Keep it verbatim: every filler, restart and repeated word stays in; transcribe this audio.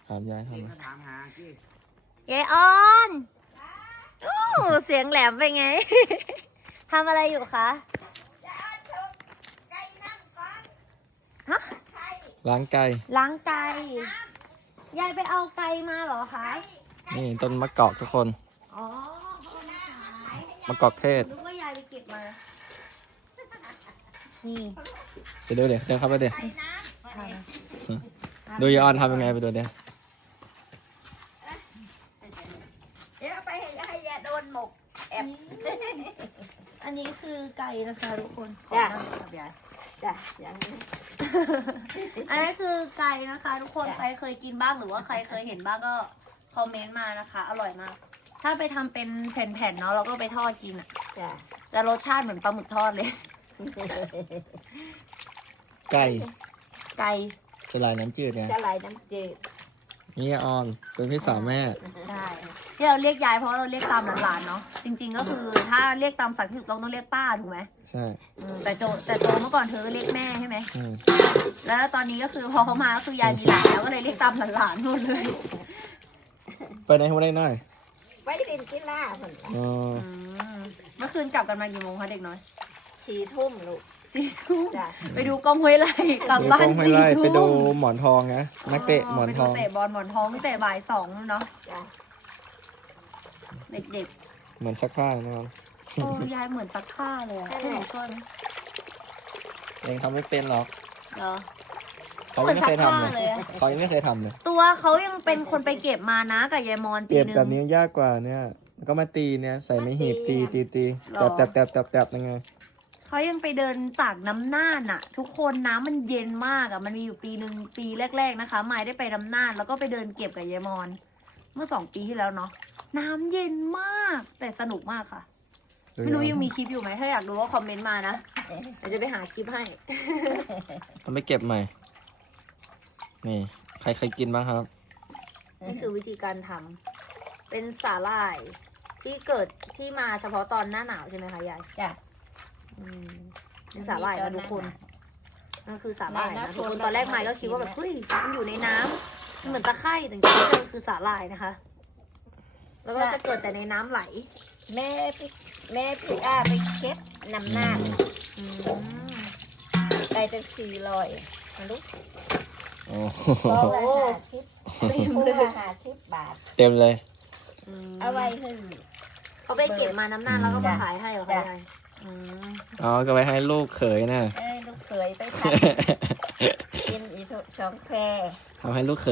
ถามยายทำไมถามหาที่ยายออนโอ้เสียงแหลมไปไง ทำอะไรอยู่คะฮะล้างไก่ล้างไก่ ยายไปเอาไก่มาเหรอคะนี่ต้นมะกอกทุกคนอ๋อเขาเอามาขายมะกอกเทศนึกว่ายายไปเก็บมา นี่ไปดูเดี๋ยวเดินเข้าไปเดี๋ยวทำดูยายออนทำยังไงไปดูเดี๋ยวเดี๋ยวไปให้ยาโดนหมกแอบอันนี้คือไก่นะคะทุกคนขอจ้ะนั่งกับยายจ้ะอย่างนี้อันนี้คือไก่นะคะ ทุกคนจ้ะใครเคยกินบ้างหรือว่าใครเคยเห็นบ้างก็คอมเมนต์มานะคะ อร่อยมาก ถ้าไปทำเป็นแผ่นๆเนาะเราก็ไปทอดกินอ่ะจ้ะจะรสชาติเหมือนปลาหมึกทอดเลยไก่ไก่สลายน้ำจืดไงจะไหลน้ำจืดนี่ยายออนเป็นพี่สาวแม่ใช่ที่เราเรียกยายเพราะเราเรียกตามหลานๆเนาะจริงๆก็คือถ้าเรียกตามศักดิ์ที่ถูกต้องต้องเรียกป้าถูกไหมใช่อืมแต่โจแต่โจเมื่อก่อนเธอก็เรียกแม่ใช่ไหมอืมแล้วตอนนี้ก็คือพอเขามาก็คือยายมีหลานแล้วก็เลยเรียกตามหลานๆหมดเลยไปไหนหัวได้หน่อยไว้ดินกีฬาผลอ๋ออืมเมื่อคืนกลับกันมากี่โมงคะเด็กน้อยสี่ทุ่มลูกสี่ทุ่มจ้ะไปดูกองห้วยไร่กลับดูบ้าก นล้องไม่สี่ไล่ทุ่ไปดูมหมอนทองนะนักเตะหมอนทองไปดูเตะบอลหมอนทองตั้งแต่บ่ายสองเนาะจ้ะเด็กเหมือนซักผ้านะครับๆโอ้ยายเหมือนซักผ้าเลยอะให้หนูช่วยไหมเองทำไม่เป็นหรอกเหรอเขายังไม่เคยทำเลยเหมือนซักผ้าเลยอะเขายังไม่เคยทำเลยตัวเขายังเป็นคนไปเก็บมานะกับยายมอนปีเก็บนึงแบบนี้ยากกว่าเนี่ยแล้วก็มาตีเนี่ยใส่ไม้หีบตีตีตีหรอแตบแตบแตบแตบยังไงเขายังไปเดินตากน้ำน่านอะทุกคนน้ำมันเย็นมากอะมันมีอยู่ปีหนึ่งปีแรก ๆนะคะมายได้ไปน้ำน่านแล้วก็ไปเดินเก็บกับยายมอน เมื่อสองปีที่แล้วเนาะน้ำเย็นมากแต่สนุกมากค่ะ ไม่รู้ยังมีคลิปอยู่ไหมถ้าอยากรู้ก็คอมเมนต์มานะเดี๋ยวจะไปหาคลิปให้ทำไปเก็บใหม่ นี่ ใครเคยกินบ้างครับนี่คือวิธีการทำเป็นสาหร่ายที่เกิดที่มาเฉพาะตอนหน้าหนาวใช่ไหมคะยายจ้ะอืมเป็นสาหร่ายนะทุกคนนั่นคือสาหร่ายนะทุกคนตอนแรกมายก็คิดว่าแบบเฮ้ยมันอยู่ในน้ำมันเหมือนตะไคร่แต่จริงๆมันคือสาหร่ายนะคะ แล้วก็จะเกิดแต่ในน้ำไหลแม่พี่แม่พี่อาไปเก็บน้ำหน้าอืมได้ตั้งสี่ร้อยนะลูกโอ้โลละห้าสิบเต็มคู่เลยละห้าสิบบาทเต็มเลยอืมเอาไว้ให้เขาไปเก็บมาน้ำหน้าแล้วก็มาขายให้เหรอคะจ้ะยายอืมอ๋อ ก็ไปให้ลูกเขยนะเอ้ยลูกเขยไปทำกินอีกสองแพรทำให้ลูกเขย